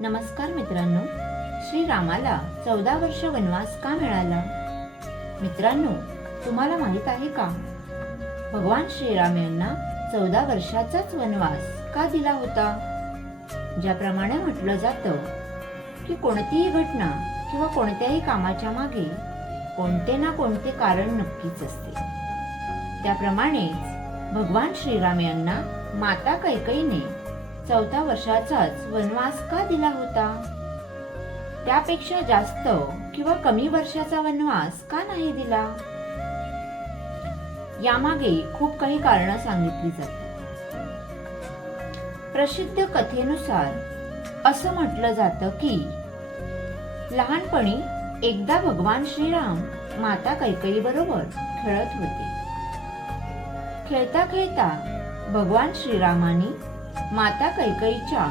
नमस्कार मित्रांनो. श्रीरामाला चौदा वर्ष वनवास का मिळाला? मित्रांनो तुम्हाला माहीत आहे का? भगवान श्रीराम यांना चौदा वर्षाचाच वनवास का दिला होता? ज्याप्रमाणे म्हटलं जातं की कोणतीही घटना किंवा कोणत्याही कामाच्या मागे कोणते ना कोणते कारण नक्कीच असते. त्याप्रमाणेच भगवान श्रीराम यांना माता कैकईने चौदा वर्षाचाच वनवास का दिला होता? त्यापेक्षा जास्त किंवा कमी वर्षाचा वनवास का नाही दिला? यामागे खूप काही कारण सांगितली जातात. प्रसिद्ध कथेनुसार असं म्हटलं जातं की लहानपणी एकदा भगवान श्रीराम माता कैकई बरोबर खेळत होते. खेळता खेळता भगवान श्रीरामानी माता कैकईच्या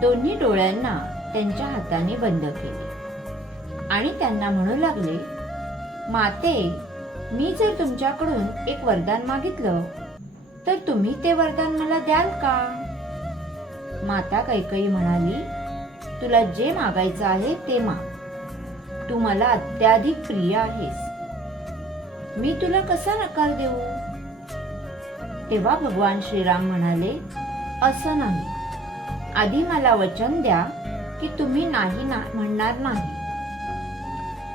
दोन्ही डोळ्यांना त्यांच्या हाताने बंद केले. आणि त्यांना म्हणू लागले माते मी जर तुमच्याकडून एक वरदान मागितलं तर तुम्ही ते वरदान मला द्याल का? माता कैकई म्हणाली तुला जे मागायचं आहे ते माग. तू मला अत्याधिक प्रिय आहेस. मी तुला कसा नकार देऊ? तेव्हा भगवान श्रीराम म्हणाले असं नाही. आधी मला वचन द्या की तुम्ही नाही ना म्हणणार नाही.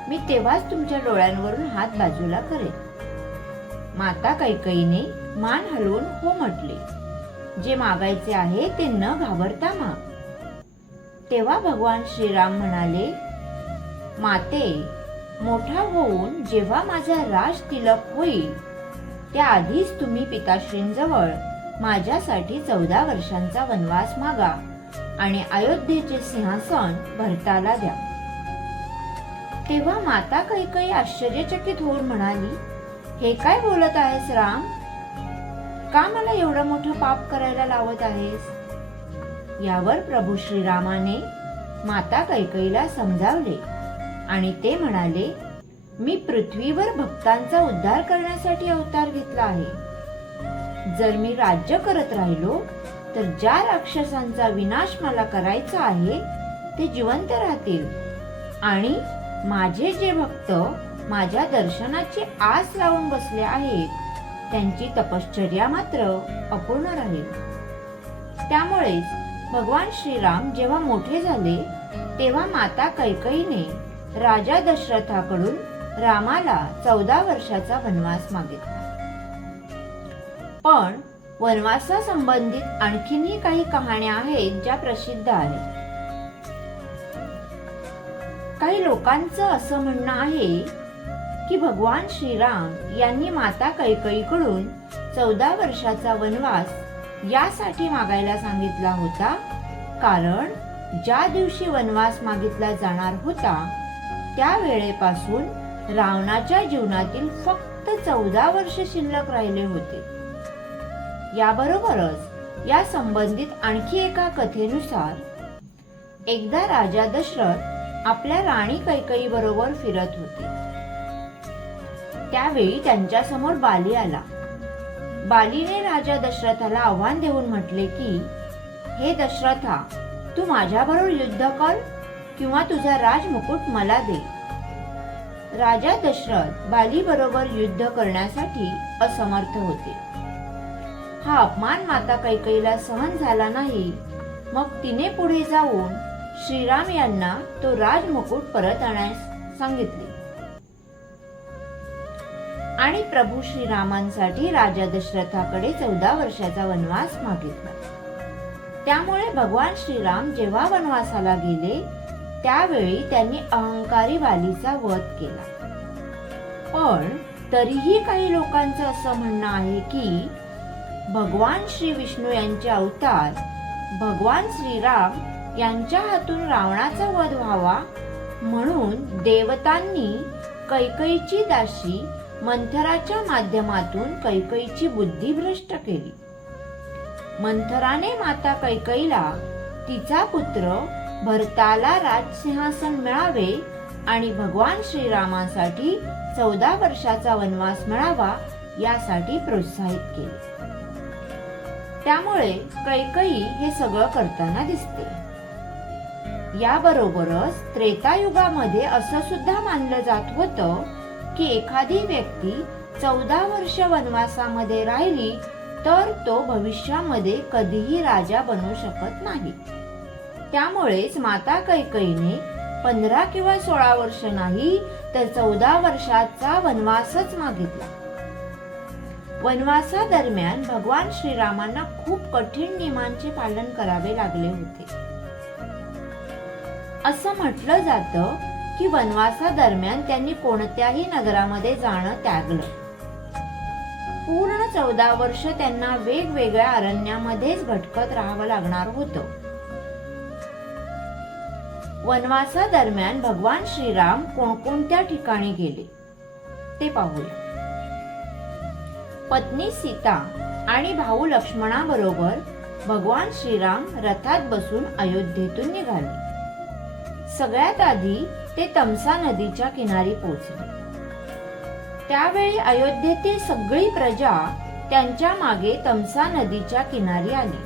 मी तेव्हाच तुमच्या डोळ्यांवरून हात बाजूला करेन. माता कैकईने मान हलवून हो म्हटले. जे मागायचे आहे ते न घाबरता माग. तेव्हा भगवान श्रीराम म्हणाले माते मोठा होऊन जेव्हा माझा राज तिलक होईल त्याआधीच तुम्ही पिताश्रींजवळ माझ्यासाठी चौदा वर्षांचा वनवास मागा आणि अयोध्येचे सिंहासन भरताला द्या. तेव्हा माता कैकई आश्चर्यचकित होऊन म्हणाली हे काय बोलत आहेस राम? का मला एवढं मोठं पाप करायला लावत आहेस? यावर प्रभू श्रीरामाने माता कैकईला समजावले आणि ते म्हणाले मी पृथ्वीवर भक्तांचा उद्धार करण्यासाठी अवतार घेतला आहे. जर मी राज्य करत राहिलो तर ज्या राक्षसांचा विनाश मला करायचा आहे ते जिवंत राहतील. आणि माझे जे भक्त माझ्या दर्शनाची आस लावून बसले आहेत त्यांची तपश्चर्या मात्र अपूर्ण राहील. त्यामुळेच भगवान श्रीराम जेव्हा मोठे झाले तेव्हा माता कैकईने राजा दशरथाकडून रामाला चौदा वर्षाचा वनवास मागितला. पण वनवासासंबंधित आणखीनही काही कहाण्या आहेत ज्या प्रसिद्ध आहेत. काही लोकांचं असं म्हणणं आहे की भगवान श्रीराम यांनी माता कैकईकडून चौदा वर्षाचा वनवास यासाठी मागायला सांगितला होता. कारण ज्या दिवशी वनवास मागितला जाणार होता त्या वेळेपासून रावणाच्या जीवनातील फक्त चौदा वर्ष शिल्लक राहिले होते. याबरोबरच या संबंधित आणखी एका कथेनुसार एकदा राजा दशरथ आपल्या राणी कैकई बरोबर फिरत होते. त्यावेळी त्यांच्यासमोर बाली आला. बालीने राजा दशरथाला आव्हान देऊन म्हटले की हे दशरथा तू माझ्याबरोबर युद्ध कर किंवा तुझा राजमुकुट मला दे. राजा दशरथ बाली बरोबर युद्ध करण्यासाठी असमर्थ होते. हा अपमान माता कैकईला सहन झाला नाही. मग तिने पुढे जाऊन श्रीराम यांना तो राजमुकुट परत आणण्यास सांगितले. आणि प्रभू श्रीरामांसाठी राजा दशरथाकडे चौदा वर्षाचा वनवास मागितला. त्यामुळे भगवान श्रीराम जेव्हा वनवासाला गेले त्यावेळी त्यांनी अहंकारी वालीचा वध केला. पण तरीही काही लोकांचं असं म्हणणं आहे की भगवान श्री विष्णू यांचे अवतार भगवान श्रीराम यांच्या हातून रावणाचा वध व्हावा म्हणून देवतांनी कैकईची दाशी मंथराच्या माध्यमातून कैकईची बुद्धी भ्रष्ट केली. मंथराने माता कैकईला तिचा पुत्र भरताला राजसिंहासन मिळावे आणि भगवान श्रीरामासाठी चौदा वर्षाचा वनवास मिळावा यासाठी प्रोत्साहित केले. त्यामुळे कैकई हे सगळं करताना दिसते. याबरोबरच त्रेतायुगामध्ये असं सुद्धा मानलं जात होतं की एखादी व्यक्ती चौदा वर्ष वनवासामध्ये राहिली तर तो भविष्यामध्ये कधीही राजा बनू शकत नाही. त्यामुळेच माता कैकईने पंधरा किंवा सोळा वर्ष नाही तर चौदा वर्षाचा वनवासच मागितला. वनवासादरम्यान भगवान श्रीरामांना खूप कठीण नियमांचे पालन करावे लागले होते. असं म्हटलं जातं की वनवासादरम्यान त्यांनी कोणत्याही नगरामध्ये जाणं त्यागलं. पूर्ण चौदा वर्ष त्यांना वेगवेगळ्या अरण्यामध्येच भटकत राहावं लागणार होतं. वनवासादरम्यान भगवान श्रीराम कोणकोणत्या ठिकाणी गेले? ते पाहूया. पत्नी सीता आणि भाऊ लक्ष्मणाबरोबर भगवान श्रीराम रथात बसून अयोध्येतून निघाले. सगळ्यात आधी ते तमसा नदीच्या किनारी पोहोचले. त्यावेळी अयोध्येतील सगळी प्रजा त्यांच्या मागे तमसा नदीच्या किनारी आली.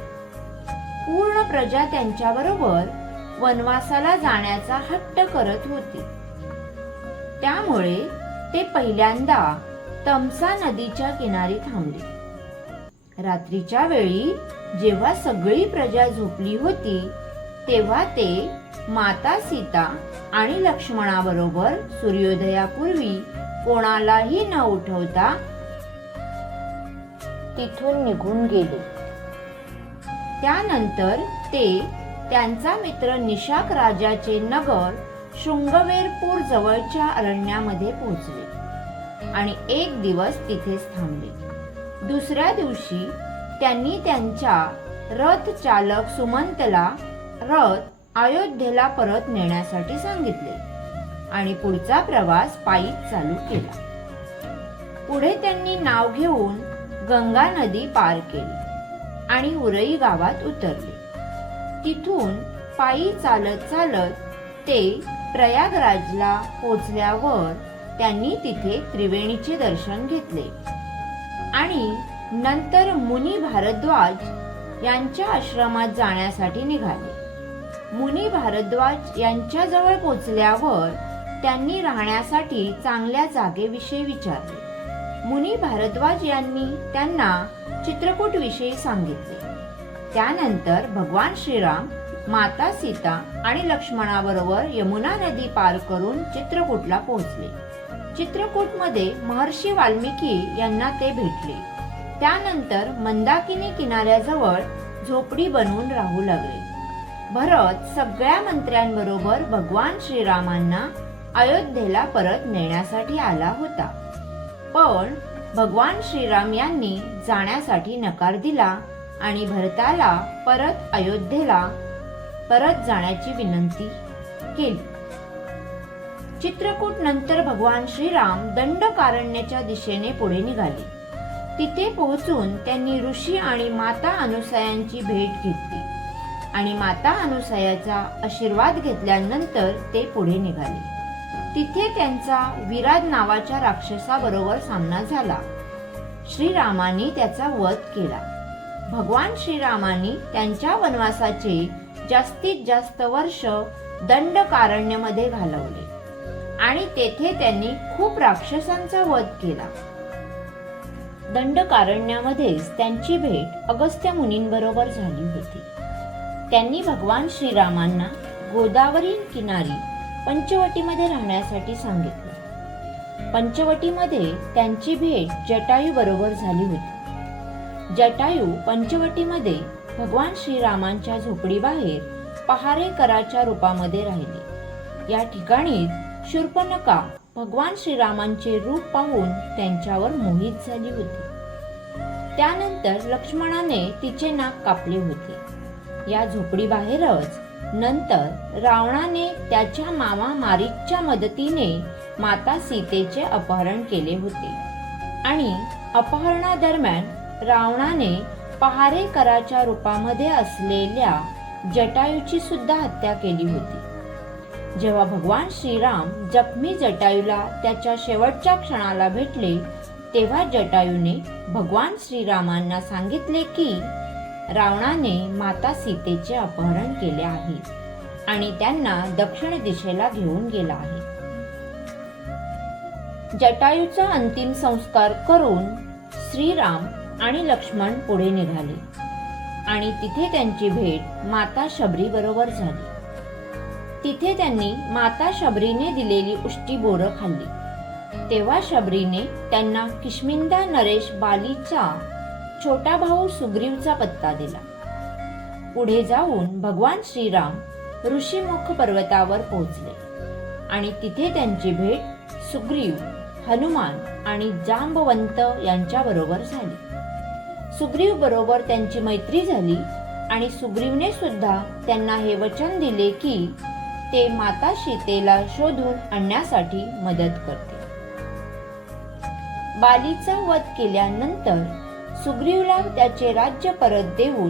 पूर्ण प्रजा त्यांच्याबरोबर वनवासाला जाण्याचा हट्ट करत होती. त्यामुळे ते पहिल्यांदा तमसा नदीच्या किनारी थांबले. रात्रीच्या वेळी जेव्हा सगळी प्रजा झोपली होती तेव्हा ते माता सीता आणि लक्ष्मणाबरोबर सूर्योदयापूर्वी कोणालाही न उठवता तिथून निघून गेले. त्यानंतर ते त्यांचा मित्र निशाक राजाचे नगर शृंगवेरपूर जवळच्या अरण्यामध्ये पोहोचले. आणि एक दिवस तिथेच थांबले. दुसऱ्या दिवशी त्यांनी त्यांच्या रथ चालक सुमंतला रथ अयोध्येला परत नेण्यासाठी सांगितले आणि पुढचा प्रवास पायीच चालू केला. पुढे त्यांनी नाव घेऊन गंगा नदी पार केली आणि उरई गावात उतरले. तिथून पायी चालत चालत ते प्रयागराजला पोचल्यावर त्यांनी तिथे त्रिवेणीचे दर्शन घेतले. आणि नंतर मुनी भारद्वाज यांच्या आश्रमात जाण्यासाठी निघाले. मुनी भारद्वाज यांच्याजवळ पोचल्यावर त्यांनी राहण्यासाठी चांगल्या जागेविषयी विचारले. मुनी भारद्वाज यांनी त्यांना चित्रकूट विषयी सांगितले. त्यानंतर भगवान श्रीराम माता सीता आणि लक्ष्मणाबरोबर यमुना नदी पार करून चित्रकूटला पोहोचले. चित्रकूटमध्ये महर्षी वाल्मिकी यांना ते भेटले. त्यानंतर मंदाकिनी किनाऱ्याजवळ झोपडी बनवून राहू लागले. भरत सगळ्या मंत्र्यांबरोबर भगवान श्रीरामांना अयोध्येला परत नेण्यासाठी आला होता. पण भगवान श्रीराम यांनी जाण्यासाठी नकार दिला आणि भरताला परत अयोध्येला परत जाण्याची विनंती केली. चित्रकूट नंतर भगवान श्रीराम दंडकारण्याच्या दिशेने पुढे निघाले. तिथे पोहोचून त्यांनी ऋषी आणि माता अनुसयांची भेट घेतली. आणि माता अनुसयाचा आशीर्वाद घेतल्यानंतर ते पुढे निघाले. तिथे त्यांचा विराज नावाच्या राक्षसाबरोबर सामना झाला. श्रीरामाने त्याचा वध केला. भगवान श्रीरामाने त्यांच्या वनवासाचे जास्तीत जास्त वर्ष दंडकारण्यमध्ये घालवले. आणि तेथे त्यांनी खूप राक्षसांचा वध केला. दंडकारण्यामध्येच त्यांची भेट अगस्त्य मुनींबरोबर झाली होती. त्यांनी भगवान श्रीरामांना गोदावरी किनारी पंचवटीमध्ये राहण्यासाठी सांगितले. पंचवटीमध्ये त्यांची भेट जटायू बरोबर झाली होती. जटायू पंचवटीमध्ये भगवान श्रीरामांच्या झोपडीबाहेर पहारेकराच्या रूपामध्ये राहिले. या ठिकाणी शूर्पणखा भगवान श्रीरामांचे रूप पाहून त्यांच्यावर मोहित झाली होती. त्यानंतर लक्ष्मणाने तिचे नाक कापले होते. या झोपडीबाहेरच नंतर रावणाने त्याच्या मामा मारीच्या मदतीने माता सीतेचे अपहरण केले होते. आणि अपहरणादरम्यान रावणाने पहारेकराच्या रूपामध्ये असलेल्या जटायूची सुद्धा हत्या केली होती. जेव्हा भगवान श्रीराम जखमी जटायूला त्याच्या शेवटच्या क्षणाला भेटले तेव्हा जटायूने भगवान श्रीरामांना सांगितले की रावणाने माता सीतेचे अपहरण केले आहे आणि त्यांना दक्षिण दिशेला घेऊन गेला आहे. जटायूचा अंतिम संस्कार करून श्रीराम आणि लक्ष्मण पुढे निघाले आणि तिथे त्यांची भेट माता शबरी बरोबर झाली. तिथे त्यांनी माता शबरीने दिलेली उष्टी बोरं खाल्ली. तेव्हा शबरीने त्यांना किशमिंदा नरेश बालीचा छोटा भाऊ सुग्रीवचा पत्ता दिला. पुढे जाऊन भगवान श्रीराम ऋषीमुख पर्वतावर पोहोचले आणि तिथे त्यांची भेट सुग्रीव हनुमान आणि जांबवंत यांच्या बरोबर झाली. सुग्रीव बरोबर त्यांची मैत्री झाली आणि सुग्रीवने सुद्धा त्यांना हे वचन दिले की ते माता सीतेला शोधून आणण्यासाठी मदत करते. बालीचा वध केल्यानंतर सुग्रीवला त्याचे राज्य परत देऊन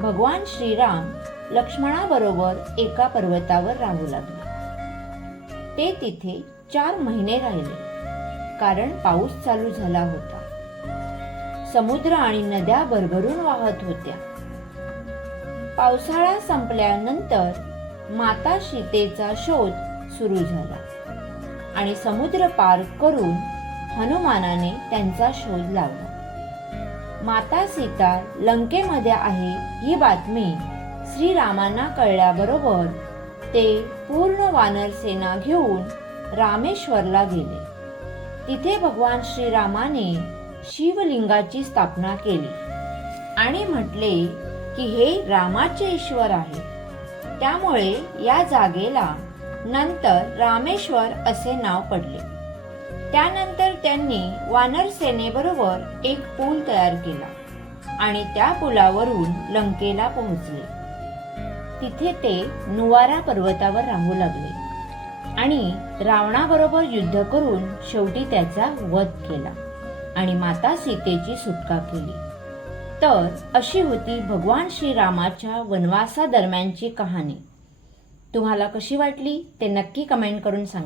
भगवान श्रीराम लक्ष्मणाबरोबर एका पर्वतावर राहू लागले. ते तिथे चार महिने राहिले कारण पाऊस चालू झाला होता. समुद्र आणि नद्या भरभरून वाहत होत्या. पावसाळा संपल्यानंतर माता सीतेचा शोध सुरू झाला. आणि समुद्र पार करून हनुमानाने त्यांचा शोध लावला. माता सीता लंकेमध्ये आहे ही बातमी श्रीरामांना कळल्याबरोबर ते पूर्ण वानर सेना घेऊन रामेश्वरला गेले. तिथे भगवान श्रीरामाने शिवलिंगाची स्थापना केली आणि म्हटले की हे रामाचे ईश्वर आहे. त्यामुळे या जागेला नंतर रामेश्वर असे नाव पडले. त्यानंतर त्यांनी वानर सेनेबरोबर एक पूल तयार केला आणि त्या पुलावरून लंकेला पोहोचले. तिथे ते नुवारा पर्वतावर राहू लागले आणि रावणाबरोबर युद्ध करून शेवटी त्याचा वध केला आणि माता सीतेची सुटका केली. तर अशी होती भगवान श्रीरामाच्या वनवासादरम्यानची कहाणी. तुम्हाला कशी वाटली ते नक्की कमेंट करून सांगा.